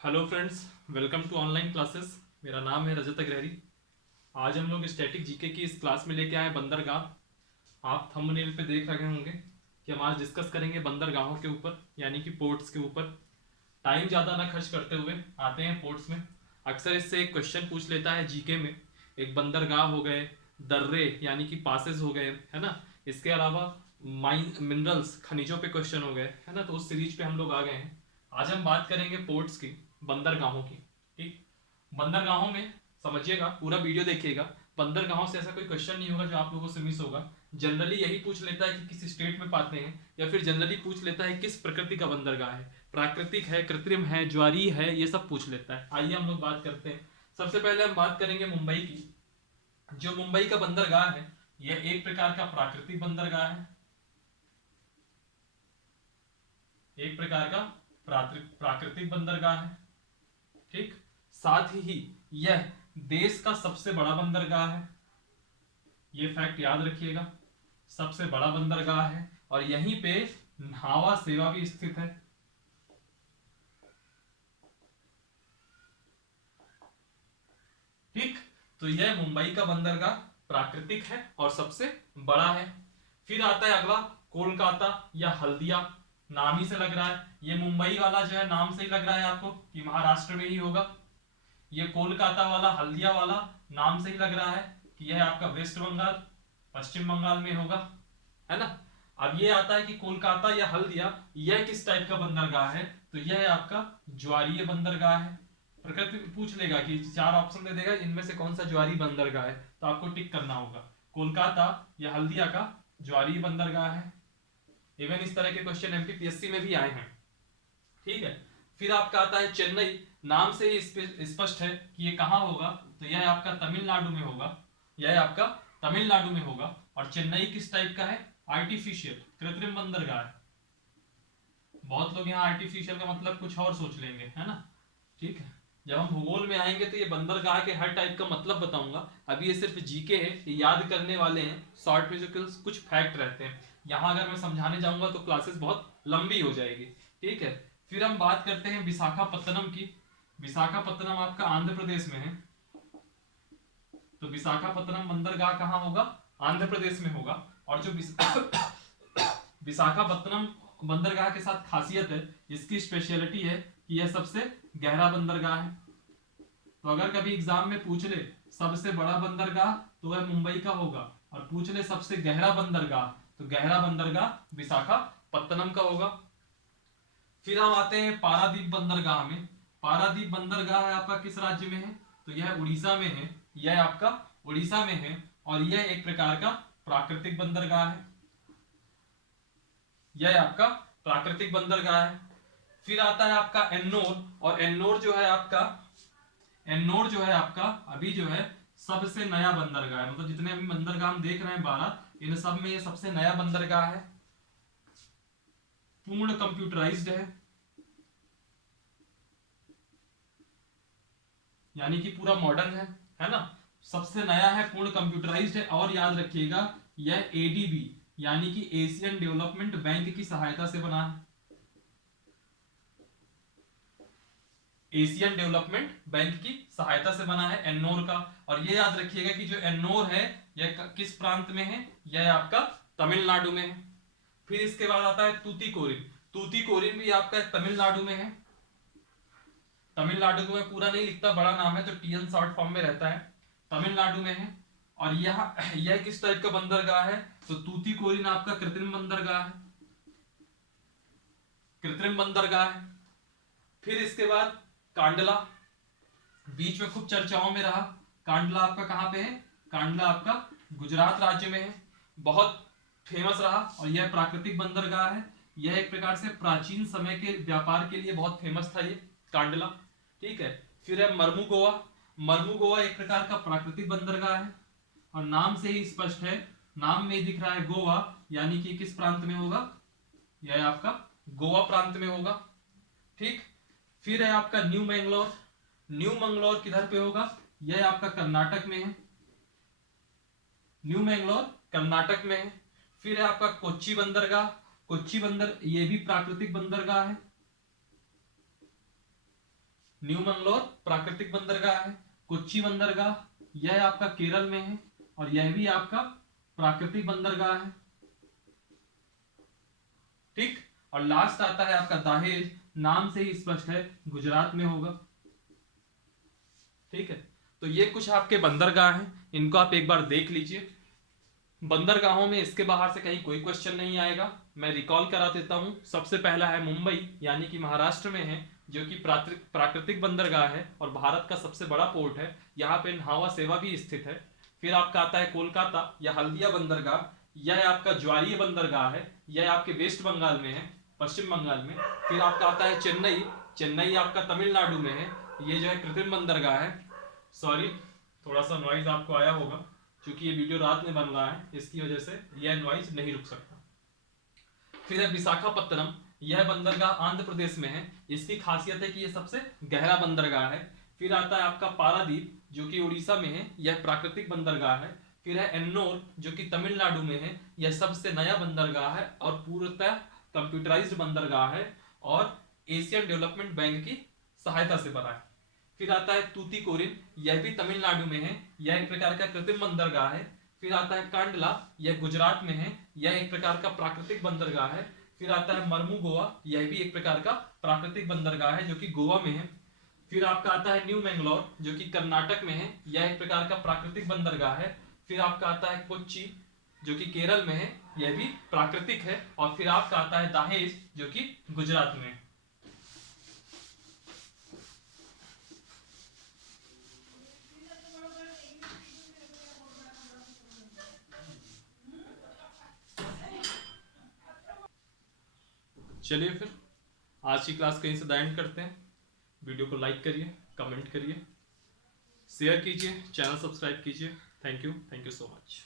Hello friends, welcome to online classes. मेरा नाम है रजत अग्रहरी। आज हम लोग स्टैटिक जीके की इस क्लास में लेके आए बंदरगाह। आप थंबनेल पे देख रहे होंगे कि हम आज डिस्कस करेंगे बंदरगाहों के ऊपर, यानी कि पोर्ट्स के ऊपर। टाइम ज़्यादा ना खर्च करते हुए आते हैं पोर्ट्स में। अक्सर इससे एक क्वेश्चन पूछ लेता है जीके में। एक बंदरगाह हो गए, दर्रे यानी कि पासेस हो गए, है ना। इसके अलावा माइन मिनरल्स, खनिजों पे क्वेश्चन हो गए, है ना। तो उस सीरीज पे हम लोग आ गए हैं। आज हम बात करेंगे पोर्ट्स की, बंदरगाहों की। ठीक। बंदरगाहों में समझिएगा, पूरा वीडियो देखिएगा। बंदरगाहों से ऐसा कोई क्वेश्चन नहीं होगा जो आप लोगों से मिस होगा। जनरली यही पूछ लेता है कि किस स्टेट में पाते हैं, या फिर जनरली पूछ लेता है किस प्रकृति का बंदरगाह है, प्राकृतिक है, कृत्रिम है, ज्वारीय है, ये सब पूछ लेता है। आइए हम लोग बात करते हैं। सबसे पहले हम बात करेंगे मुंबई की। जो मुंबई का बंदरगाह है, यह एक प्रकार का प्राकृतिक बंदरगाह है। एक प्रकार का प्राकृतिक बंदरगाह है। ठीक। साथ ही यह देश का सबसे बड़ा बंदरगाह है। ये फैक्ट याद रखिएगा, सबसे बड़ा बंदरगाह है। और यहीं पे न्हावा सेवा भी स्थित है। ठीक। तो यह मुंबई का बंदरगाह प्राकृतिक है और सबसे बड़ा है। फिर आता है अगला, कोलकाता या हल्दिया। नाम ही से लग रहा है, ये मुंबई वाला जो है नाम से ही लग रहा है आपको कि महाराष्ट्र में ही होगा। ये कोलकाता वाला, हल्दिया वाला नाम से ही लग रहा है कि यह आपका वेस्ट बंगाल, पश्चिम बंगाल में होगा, है ना। अब ये आता है कि कोलकाता या हल्दिया, यह किस टाइप का बंदरगाह है। तो यह है आपका ज्वारीय बंदरगाह है। प्रकृति पूछ लेगा कि चार ऑप्शन दे देगा, इनमें से कौन सा ज्वारीय बंदरगाह है, तो आपको टिक करना होगा। कोलकाता या हल्दिया का ज्वारीय बंदरगाह है। इवन इस तरह के क्वेश्चन एमपीपीएससी में भी आए हैं। ठीक है। फिर आपका आता है चेन्नई। नाम से ही स्पष्ट है कि ये कहां होगा, तो यह आपका तमिलनाडु में होगा। यह आपका तमिलनाडु में होगा। और चेन्नई किस टाइप का है, आर्टिफिशियल, कृत्रिम बंदरगाह है। बहुत लोग यहाँ आर्टिफिशियल का मतलब कुछ और सोच लेंगे, है ना। ठीक है। जब हम भूगोल में आएंगे तो ये बंदरगाह के हर टाइप का मतलब बताऊंगा। अभी ये सिर्फ जीके है, ये याद करने वाले हैं। शॉर्ट में जो कुछ फैक्ट रहते हैं, यहाँ अगर मैं समझाने जाऊंगा तो क्लासेस बहुत लंबी हो जाएगी। ठीक है। फिर हम बात करते हैं विशाखापत्तनम की। विशाखापत्तनम आपका आंध्र प्रदेश में है। तो विशाखापत्तनम बंदरगाह कहाँ होगा, आंध्र प्रदेश में होगा। और जो विशाखापत्तनम बंदरगाह के साथ खासियत है, इसकी स्पेशलिटी है कि यह सबसे गहरा बंदरगाह है। तो अगर कभी एग्जाम में पूछ ले सबसे बड़ा बंदरगाह, तो वह मुंबई का होगा। और पूछ ले सबसे गहरा बंदरगाह, तो गहरा बंदरगाह विशाखापत्तनम का होगा। फिर हम आते हैं पारादीप बंदरगाह में। पारादीप बंदरगाह है आपका किस राज्य में है, तो यह उड़ीसा में है। यह आपका उड़ीसा में है। और यह एक प्रकार का प्राकृतिक बंदरगाह है। यह आपका प्राकृतिक बंदरगाह है। फिर आता है आपका एन्नोर। और एन्नोर जो है आपका अभी जो है सबसे नया बंदरगाह है। मतलब जितने अभी बंदरगाह हम देख रहे हैं 12, इन सब में ये सबसे नया बंदरगाह है। पूर्ण कंप्यूटराइज्ड है, यानी कि पूरा मॉडर्न है ना। सबसे नया है, पूर्ण कंप्यूटराइज्ड है। और याद रखिएगा, यह एडीबी यानी कि एशियन डेवलपमेंट बैंक की सहायता से बना है। एशियन डेवलपमेंट बैंक की सहायता से बना है एन्नोर का। और ये याद रखिएगा कि जो एन्नोर है, यह किस प्रांत में है, यह आपका तमिलनाडु में है। फिर इसके बाद आता है तूतीकोरिन। तूतीकोरिन भी आपका तमिलनाडु में है। तमिलनाडु को मैं पूरा नहीं लिखता, बड़ा नाम है तो टीएन शॉर्ट फॉर्म में रहता है। तमिलनाडु में है। और यह किस टाइप का बंदरगाह है, तो तूतीकोरिन आपका कृत्रिम बंदरगाह है। कृत्रिम बंदरगाह है। फिर इसके बाद कांडला, बीच में खूब चर्चाओं में रहा। कांडला आपका कहां पे है, कांडला आपका गुजरात राज्य में है। बहुत फेमस रहा। और यह प्राकृतिक बंदरगाह है। यह एक प्रकार से प्राचीन समय के व्यापार के लिए बहुत फेमस था ये कांडला। ठीक है। फिर है मरमू गोवा। मरमू गोवा एक प्रकार का प्राकृतिक बंदरगाह है। और नाम से ही स्पष्ट है, नाम में दिख रहा है गोवा, यानी कि किस प्रांत में होगा, यह आपका गोवा प्रांत में होगा। ठीक। फिर है आपका न्यू मैंगलोर। न्यू मैंगलोर किधर पे होगा, यह आपका कर्नाटक में है। न्यू मैंगलोर कर्नाटक में है। फिर है आपका कोच्चि बंदरगाह। कोच्चि बंदर, ये भी प्राकृतिक बंदरगाह है। न्यू मंगलोर प्राकृतिक बंदरगाह है। कोच्चि बंदरगाह यह आपका केरल में है और यह भी आपका प्राकृतिक बंदरगाह है। ठीक, और लास्ट आता है आपका दाहेज, नाम से ही स्पष्ट है गुजरात में होगा। ठीक है, तो ये कुछ आपके बंदरगाह हैं, इनको आप एक बार देख लीजिए। बंदरगाहों में इसके बाहर से कहीं कोई क्वेश्चन नहीं आएगा। मैं रिकॉल करा देता हूं। सबसे पहला है मुंबई, यानी कि महाराष्ट्र में है, जो कि प्राकृतिक बंदरगाह है और भारत का सबसे बड़ा पोर्ट है। यहाँ पे न्हावा सेवा भी स्थित है। फिर आपका आता है कोलकाता या हल्दिया बंदरगाह, यह आपका ज्वारीय बंदरगाह है, यह आपके वेस्ट बंगाल में है, पश्चिम बंगाल में। फिर आपका आता है चेन्नई, चेन्नई आपका तमिलनाडु में है, ये जो है कृत्रिम बंदरगाह है। सॉरी, थोड़ा सा नॉइज आपको आया होगा, क्योंकि ये वीडियो रात में बन रहा है, इसकी वजह से यह नॉइज नहीं रुक सकता। फिर है विशाखापत्तनम, यह बंदरगाह आंध्र प्रदेश में है। इसकी खासियत है कि यह सबसे गहरा बंदरगाह है। फिर आता है आपका पारादीप, जो कि उड़ीसा में है, यह प्राकृतिक बंदरगाह है। फिर है एन्नोर, जो कि तमिलनाडु में है, यह सबसे नया बंदरगाह है और पूर्णतः कंप्यूटराइज्ड बंदरगाह है और एशियन डेवलपमेंट बैंक की सहायता से बना है। फिर आता है तूतीकोरिन, यह भी तमिलनाडु में है, यह एक प्रकार का कृत्रिम बंदरगाह है। फिर आता है कांडला, यह गुजरात में है, यह एक प्रकार का प्राकृतिक बंदरगाह है। फिर आता है मरमू गोवा, यह भी एक प्रकार का प्राकृतिक बंदरगाह है जो कि गोवा में है। फिर आपका आता है न्यू मैंगलोर, जो कि कर्नाटक में है, यह एक प्रकार का प्राकृतिक बंदरगाह है। फिर आपका आता है कोच्चि, जो कि केरल में है, यह भी प्राकृतिक है। और फिर आपका आता है दाहेज, जो कि गुजरात में है। चलिए फिर आज की क्लास कहीं से द एंड करते हैं। वीडियो को लाइक करिए, कमेंट करिए, शेयर कीजिए, चैनल सब्सक्राइब कीजिए। Thank you so much.